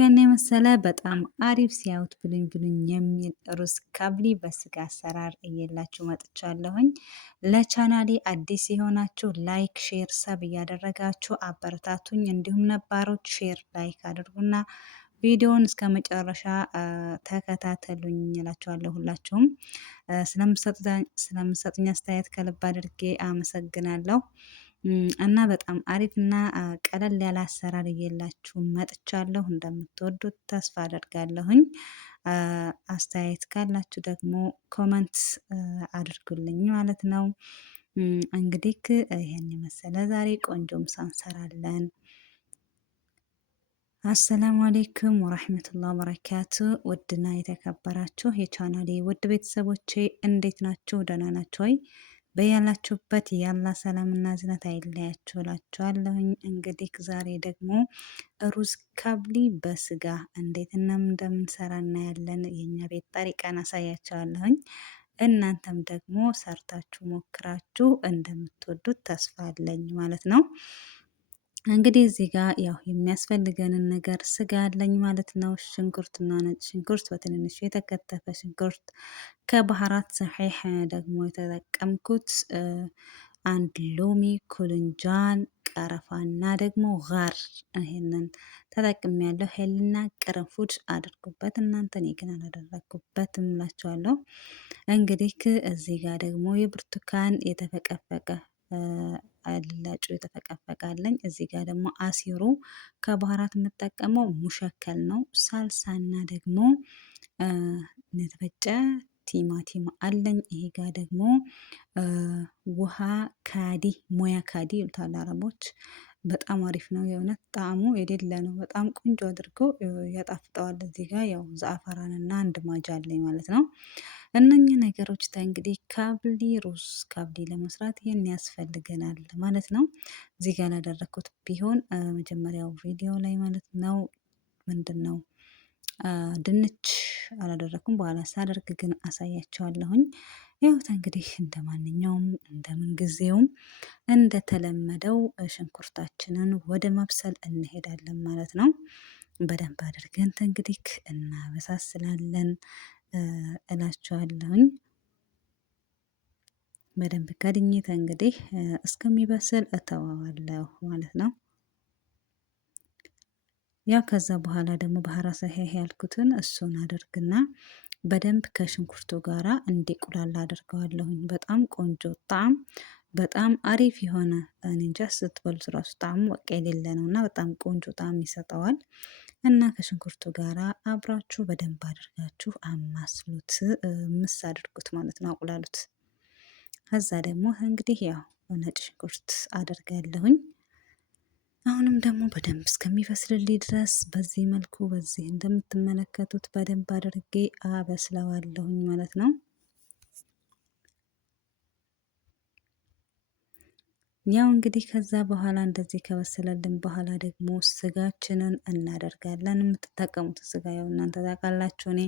ይህን የመሰለ በጣም አሪፍ ሲያዩት ብሉኝ ብሉኝ የሚል ሩዝ ካብሊ በስጋ አሰራር እየላችሁ መጥቻለሁኝ። ለቻናሌ አዲስ የሆናችሁ ላይክ፣ ሼር፣ ሰብ እያደረጋችሁ አበረታቱኝ። እንዲሁም ነባሮች ሼር ላይክ አድርጉና ቪዲዮውን እስከ መጨረሻ ተከታተሉኝ እላችኋለሁ። ሁላችሁም ስለምሰጡኝ አስተያየት ከልብ አድርጌ አመሰግናለሁ። እና በጣም አሪፍ እና ቀለል ያለ አሰራር እየላችሁ መጥቻለሁ። እንደምትወዱት ተስፋ አደርጋለሁኝ። አስተያየት ካላችሁ ደግሞ ኮመንት አድርጉልኝ ማለት ነው። እንግዲህ ይህን የመሰለ ዛሬ ቆንጆ ምሳ እንሰራለን። አሰላሙ አሌይኩም ወራህመቱላህ በረካቱ። ውድና የተከበራችሁ የቻናሌ ውድ ቤተሰቦቼ እንዴት ናችሁ? ደህና ናችሁ ወይ? በያላችሁበት ያላ ሰላምና ዝነት አይለያችሁ እላችኋለሁኝ። እንግዲህ ዛሬ ደግሞ ሩዝ ካብሊ በስጋ እንዴት እንደምንሰራ እናያለን። የኛ ቤት ጠሪቃን አሳያችኋለሁኝ። እናንተም ደግሞ ሰርታችሁ ሞክራችሁ እንደምትወዱት ተስፋ አለኝ ማለት ነው። እንግዲህ እዚህ ጋር ያው የሚያስፈልገንን ነገር ስጋ አለኝ ማለት ነው። ሽንኩርትና ነጭ ሽንኩርት በትንንሹ የተከተፈ ሽንኩርት፣ ከባህራት ሰሒሕ ደግሞ የተጠቀምኩት አንድ ሎሚ፣ ኩልንጃን፣ ቀረፋና ደግሞ ጋር ይሄንን ተጠቅሜ ያለው ሄልና ቅርንፉድ አድርጉበት እናንተ። እኔ ግን አላደረግኩበትም እላችኋለሁ። እንግዲህ እዚህ ጋር ደግሞ የብርቱካን የተፈቀፈቀ አላጩ የተፈቀፈቃለኝ። እዚህ ጋር ደግሞ አሲሩ ከባህራት የምጠቀመው ሙሸከል ነው። ሳልሳና ደግሞ የተፈጨ ቲማቲም አለኝ። ይሄ ጋር ደግሞ ውሃ ካዲ ሞያ ካዲ ይሉታል አረቦች። በጣም አሪፍ ነው የእውነት ጣዕሙ የሌለ ነው። በጣም ቆንጆ አድርገው ያጣፍጠዋል። እዚህ ጋር ያው ዘአፈራንና አንድ ማጃ አለኝ ማለት ነው። እነኚህ ነገሮች እንግዲህ ካብሊ ሩዝ ካብሊ ለመስራት ይሄን ያስፈልገናል ማለት ነው። እዚህ ጋር ላደረኩት ቢሆን መጀመሪያው ቪዲዮ ላይ ማለት ነው ምንድን ነው ድንች አላደረኩም። በኋላ ሳደርግ ግን አሳያቸዋለሁኝ። ይኸውት እንግዲህ እንደ ማንኛውም እንደምን ጊዜውም እንደተለመደው ሽንኩርታችንን ወደ ማብሰል እንሄዳለን ማለት ነው። በደንብ አድርገን እንግዲህ እናበሳስላለን እላችኋለሁኝ። በደንብ ከድኝት እንግዲህ እስከሚበስል እተዋዋለሁ ማለት ነው። ያው ከዛ በኋላ ደግሞ ባህራ ሰሒሕ ያልኩትን እሱን አደርግና በደንብ ከሽንኩርቱ ጋራ እንዲቁላላ አድርገዋለሁኝ። በጣም ቆንጆ ጣዕም በጣም አሪፍ የሆነ እኔ እንጃ ስትበሉት ራሱ ጣዕሙ በቃ የሌለ ነው እና በጣም ቆንጆ ጣዕም ይሰጠዋል። እና ከሽንኩርቱ ጋራ አብራችሁ በደንብ አድርጋችሁ አማስሉት፣ ምስ አድርጉት ማለት ነው፣ አቁላሉት። ከዛ ደግሞ እንግዲህ ያው ነጭ ሽንኩርት አደርጋለሁኝ። አሁንም ደግሞ በደንብ እስከሚበስልልኝ ድረስ በዚህ መልኩ በዚህ እንደምትመለከቱት በደንብ አድርጌ አበስለዋለሁኝ ማለት ነው። ያው እንግዲህ ከዛ በኋላ እንደዚህ ከበሰለልን በኋላ ደግሞ ስጋችንን እናደርጋለን። የምትጠቀሙት ስጋ ያው እናንተ ታውቃላችሁ። እኔ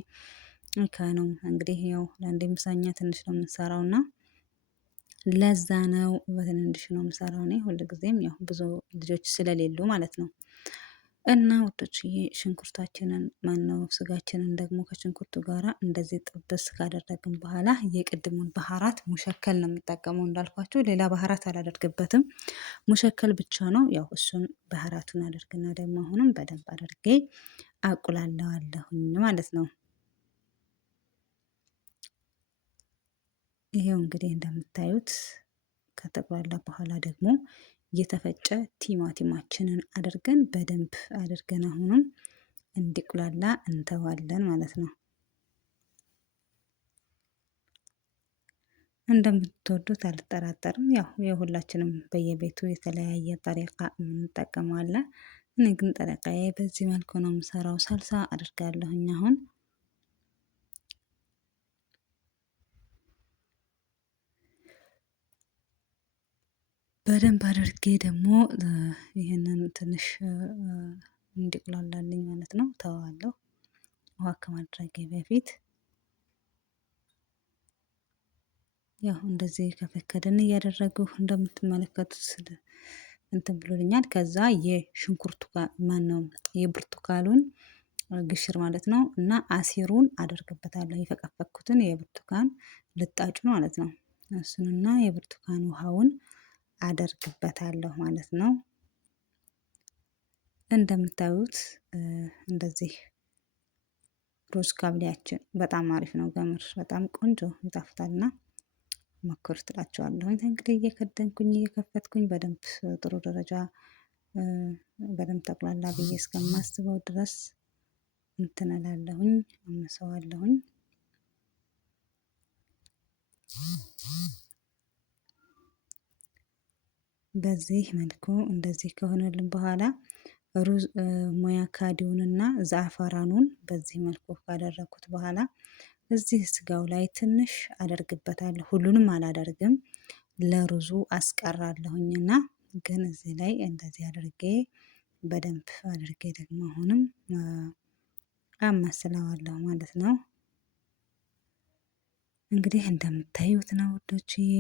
ነው እንግዲህ ያው ለአንዴ ምሳኛ ትንሽ ነው የምንሰራውና ለዛ ነው በትንንሽ ነው የምሰራው እኔ ሁልጊዜም ያው ብዙ ልጆች ስለሌሉ ማለት ነው። እና ውዶችዬ ሽንኩርታችንን ማነው ስጋችንን ደግሞ ከሽንኩርቱ ጋራ እንደዚህ ጥብስ ካደረግን በኋላ የቅድሙን ባህራት ሙሸከል ነው የምጠቀመው እንዳልኳቸው ሌላ ባህራት አላደርግበትም። ሙሸከል ብቻ ነው። ያው እሱን ባህራቱን አደርግና ደግሞ አሁንም በደንብ አድርጌ አቁላለዋለሁኝ ማለት ነው። ይሄው እንግዲህ እንደምታዩት ከተቁላላ በኋላ ደግሞ የተፈጨ ቲማቲማችንን አድርገን በደንብ አድርገን አሁንም እንዲቁላላ እንተዋለን ማለት ነው። እንደምትወዱት አልጠራጠርም። ያው የሁላችንም በየቤቱ የተለያየ ጠሪቃ የምንጠቀመው አለ። እኔ ግን ጠሪቃዬ በዚህ መልኩ ነው የምሰራው። ሳልሳ አድርጋለሁኝ አሁን በደንብ አድርጌ ደግሞ ይህንን ትንሽ እንዲቁላላልኝ ማለት ነው ተዋለሁ። ውሃ ከማድረጌ በፊት ያው እንደዚህ ከፈከደን እያደረጉ እንደምትመለከቱት እንትን ብሎልኛል። ከዛ የሽንኩርቱ ጋር ማነው የብርቱካኑን ግሽር ማለት ነው። እና አሲሩን አደርግበታለሁ የፈቀፈኩትን የብርቱካን ልጣጩ ማለት ነው። እሱንና የብርቱካን ውሃውን አደርግበታለሁ ማለት ነው። እንደምታዩት እንደዚህ ሩዝ ካብሊያችን በጣም አሪፍ ነው። ገምር በጣም ቆንጆ ይጣፍጣልና ሞክሩት እላችኋለሁኝ። እንግዲህ እየከደንኩኝ እየከፈትኩኝ በደንብ ጥሩ ደረጃ በደንብ ጠቅላላ ብዬ እስከማስበው ድረስ እንትን እላለሁኝ፣ አመሰዋለሁኝ። በዚህ መልኩ እንደዚህ ከሆነልን በኋላ ሩዝ ሙያ ካዲውንና ዛዕፈራኑን በዚህ መልኩ ካደረኩት በኋላ እዚህ ስጋው ላይ ትንሽ አደርግበታለሁ። ሁሉንም አላደርግም፣ ለሩዙ አስቀራለሁኝና ግን እዚህ ላይ እንደዚህ አድርጌ በደንብ አድርጌ ደግሞ አሁንም አማስለዋለሁ ማለት ነው። እንግዲህ እንደምታዩት ነው ውዶችዬ፣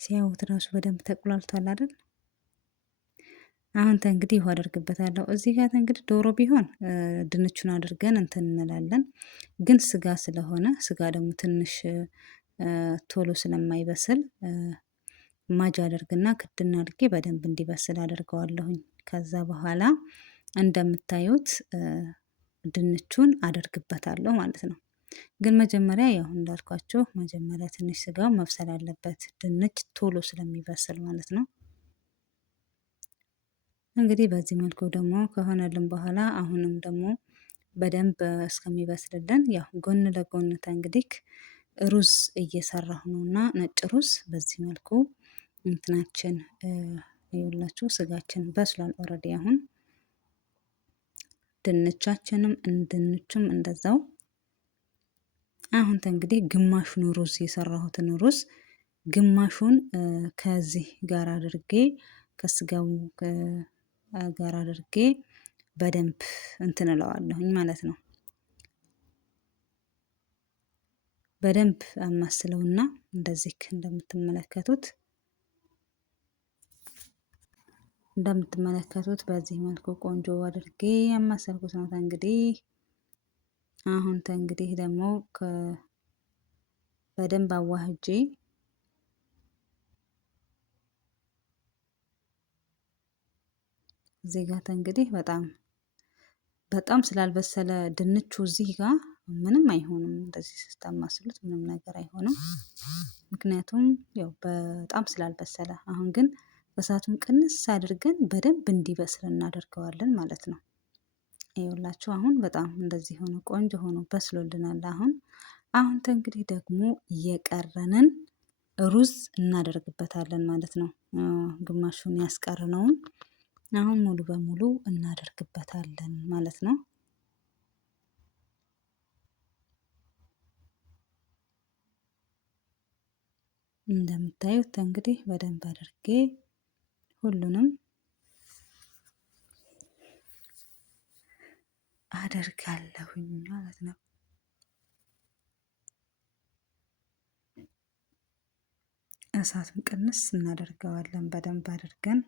ሲያዩት ራሱ በደንብ ተቁላልቷል አይደል? አሁን እንግዲህ ውሃ አደርግበታለሁ። እዚህ ጋር እንግዲህ ዶሮ ቢሆን ድንቹን አድርገን እንትን እንላለን፣ ግን ስጋ ስለሆነ ስጋ ደግሞ ትንሽ ቶሎ ስለማይበስል ማጅ አደርግና ክድና አድርጌ በደንብ እንዲበስል አደርገዋለሁኝ። ከዛ በኋላ እንደምታዩት ድንቹን አደርግበታለሁ ማለት ነው። ግን መጀመሪያ ያው እንዳልኳችሁ መጀመሪያ ትንሽ ስጋው መብሰል አለበት፣ ድንች ቶሎ ስለሚበስል ማለት ነው። እንግዲህ በዚህ መልኩ ደግሞ ከሆነልን በኋላ አሁንም ደግሞ በደንብ እስከሚበስልልን ያው ጎን ለጎን እንግዲህ ሩዝ እየሰራሁ ነውና ነጭ ሩዝ በዚህ መልኩ እንትናችን ይኸውላችሁ ስጋችን በስሏል ኦልሬዲ። አሁን ድንቻችንም ድንቹም እንደዛው። አሁን እንግዲህ ግማሹን ሩዝ የሰራሁትን ሩዝ ግማሹን ከዚህ ጋር አድርጌ ከስጋው ጋር አድርጌ በደንብ እንትን እለዋለሁኝ ማለት ነው። በደንብ አማስለውና እንደዚህ እንደምትመለከቱት በዚህ መልኩ ቆንጆ አድርጌ ያማሰልኩት ነው። እንግዲህ አሁን እንግዲህ ደግሞ በደንብ አዋህጄ እዚህ ጋር እንግዲህ በጣም ስላልበሰለ ድንቹ እዚህ ጋር ምንም አይሆንም። እንደዚህ ስታማስሉት ምንም ነገር አይሆንም፣ ምክንያቱም ያው በጣም ስላልበሰለ። አሁን ግን እሳቱን ቅንስ አድርገን በደንብ እንዲበስል እናደርገዋለን ማለት ነው። ይኸውላችሁ አሁን በጣም እንደዚህ ሆኖ ቆንጆ ሆኖ በስሎልናል። አሁን እንግዲህ ደግሞ የቀረንን ሩዝ እናደርግበታለን ማለት ነው። ግማሹን ያስቀርነውን አሁን ሙሉ በሙሉ እናደርግበታለን ማለት ነው። እንደምታዩት እንግዲህ በደንብ አድርጌ ሁሉንም አደርጋለሁኝ ማለት ነው። እሳቱን ቅንስ እናደርገዋለን በደንብ አድርገን።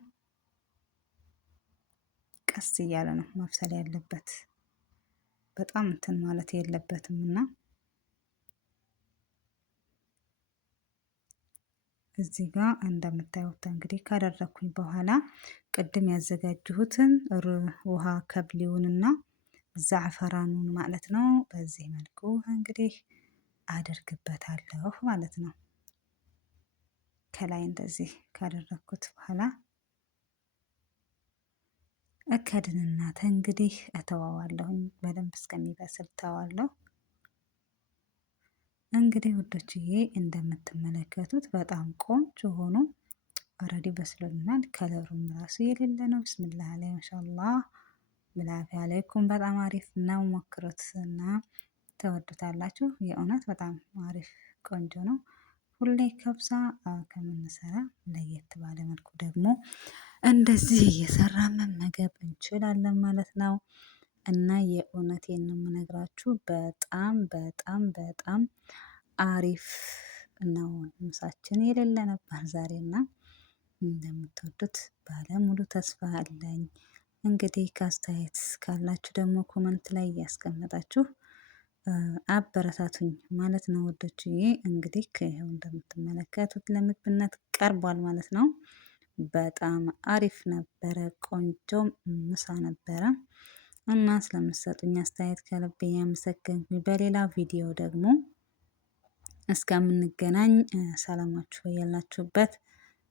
ቀስ እያለ ነው መብሰል ያለበት፣ በጣም እንትን ማለት የለበትም እና እዚህ ጋር እንደምታዩት እንግዲህ ካደረኩኝ በኋላ ቅድም ያዘጋጀሁትን ውሃ ከብሊውንና ዛዕፈራኑን ማለት ነው በዚህ መልኩ እንግዲህ አደርግበታለሁ ማለት ነው። ከላይ እንደዚህ ካደረኩት በኋላ እከድንና እንግዲህ እተዋዋለሁኝ በደንብ እስከሚበስል ተዋለሁ። እንግዲህ ውዶችዬ እንደምትመለከቱት በጣም ቆንጆ ሆኖ ኦልሬዲ በስሎልናል። ከለሩም ራሱ የሌለ ነው። ብስምላህ ላይ ማሻአላህ ብላፊ አለይኩም። በጣም አሪፍ ነው። ሞክሩት እና ተወዱታላችሁ። የእውነት በጣም አሪፍ ቆንጆ ነው። ሁሌ ከብሳ ከምንሰራ ለየት ባለ መልኩ ደግሞ እንደዚህ እየሰራ መመገብ እንችላለን ማለት ነው። እና የእውነቴን ነው የምነግራችሁ በጣም በጣም በጣም አሪፍ ነው። ምሳችን የሌለ ነበር ዛሬና እንደምትወዱት ባለሙሉ ተስፋ አለኝ። እንግዲህ ከአስተያየት ካላችሁ ደግሞ ኮመንት ላይ እያስቀመጣችሁ አበረታቱኝ ማለት ነው ውዶችዬ። እንግዲህ ይኸው እንደምትመለከቱት ለምግብነት ቀርቧል ማለት ነው። በጣም አሪፍ ነበረ፣ ቆንጆ ምሳ ነበረ እና ስለምትሰጡኝ አስተያየት ከልብ ያመሰገንኩኝ። በሌላ ቪዲዮ ደግሞ እስከምንገናኝ ሰላማችሁ ያላችሁበት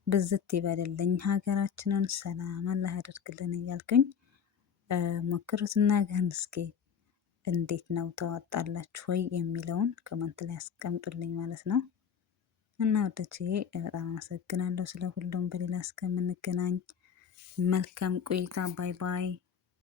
ብዝት ይበልልኝ። ሀገራችንን ሰላም አላህ ያደርግልን እያልኩኝ ሞክሩትና ግን እስኪ እንዴት ነው ተዋጣላችሁ ወይ የሚለውን ኮመንት ላይ አስቀምጡልኝ ማለት ነው። እና ወደችዬ በጣም አመሰግናለሁ ስለ ሁሉም። በሌላ እስከምንገናኝ መልካም ቆይታ። ባይ ባይ።